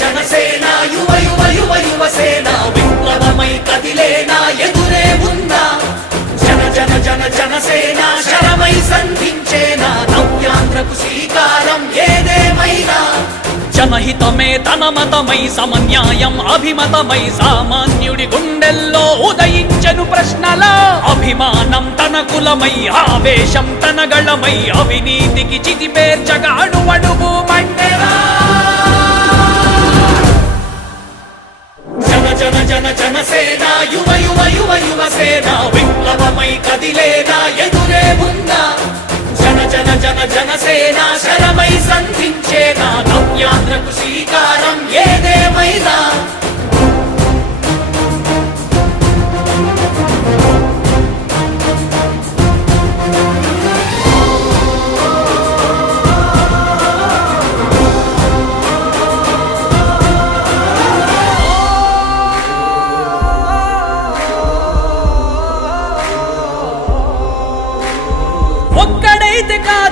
జనసేన యువ యువ యువ యువసేన విప్లవమై కదిలేనా ఎదురే ఉందా? జన జన జన జనసేన శరమై సంధించేనా? నవ్యాంధ్రకు శ్రీకారం ఏదేమైనా? జనహితమే తన మతమై సమన్యాయం అభిమతమై సామాన్యుడి గుండెల్లో ఉదయించను ప్రశ్నల. అభిమానం తన కులమై ఆవేశం తన గళమై అవినీతికి చితిపేర్చగాడు అడుగు మండే యువ యువ యువ యువ సేన విప్లవమై కదిలేనా ఎదురే ఉందా జన జన జన జన శరమై సంధించేనా నవ్యాంధ్రకు శ్రీకారం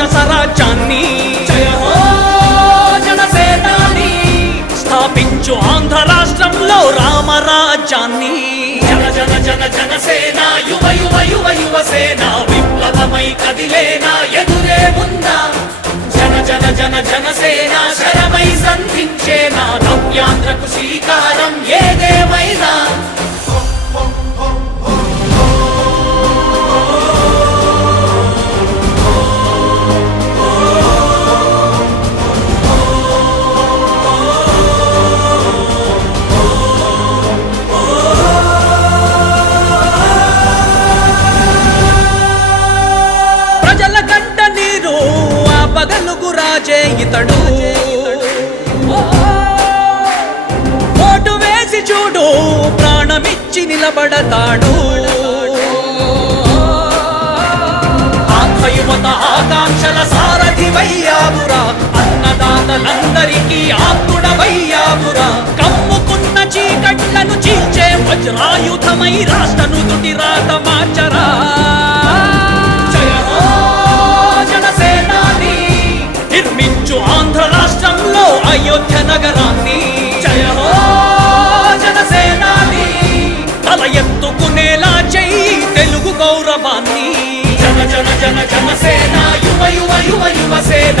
రాక్షస రాజ్యాన్ని జయ జనసేనాని స్థాపించు ఆంధ్ర రాష్ట్రంలో రామరాజ్యాన్ని. జన జన జన జనసేన యువ యువ యువ యువ సేన విప్లవమై కదిలేనా ఎదురే ఉందా జన జన జన జనసేన శరమై సంధించేనా నవ్యాంధ్రకు శ్రీకారం ఏదేమైనా రాజే ఓటు వేసి చూడు ప్రాణమిచ్చి నిలబడతాడు. ఆంధ్ర ఆకాంక్షల సారథి వయ్యాబురా అన్నదాతలందరికీ ఆత్ముడ వయ్యాబురా కమ్ముకున్న చీకట్లను చీల్చే వజ్రాయుధమై రాష్ట్రను తుటి రాత రాతమా నిర్మించు ఆంధ్ర రాష్ట్రంలో అయోధ్య నగరాన్ని. జయహో జనసేనాని. తల ఎత్తుకునేలా చెయ్యి తెలుగు గౌరవాన్ని. జన జన జన జనసేన యువ యువ యువ యువ సేన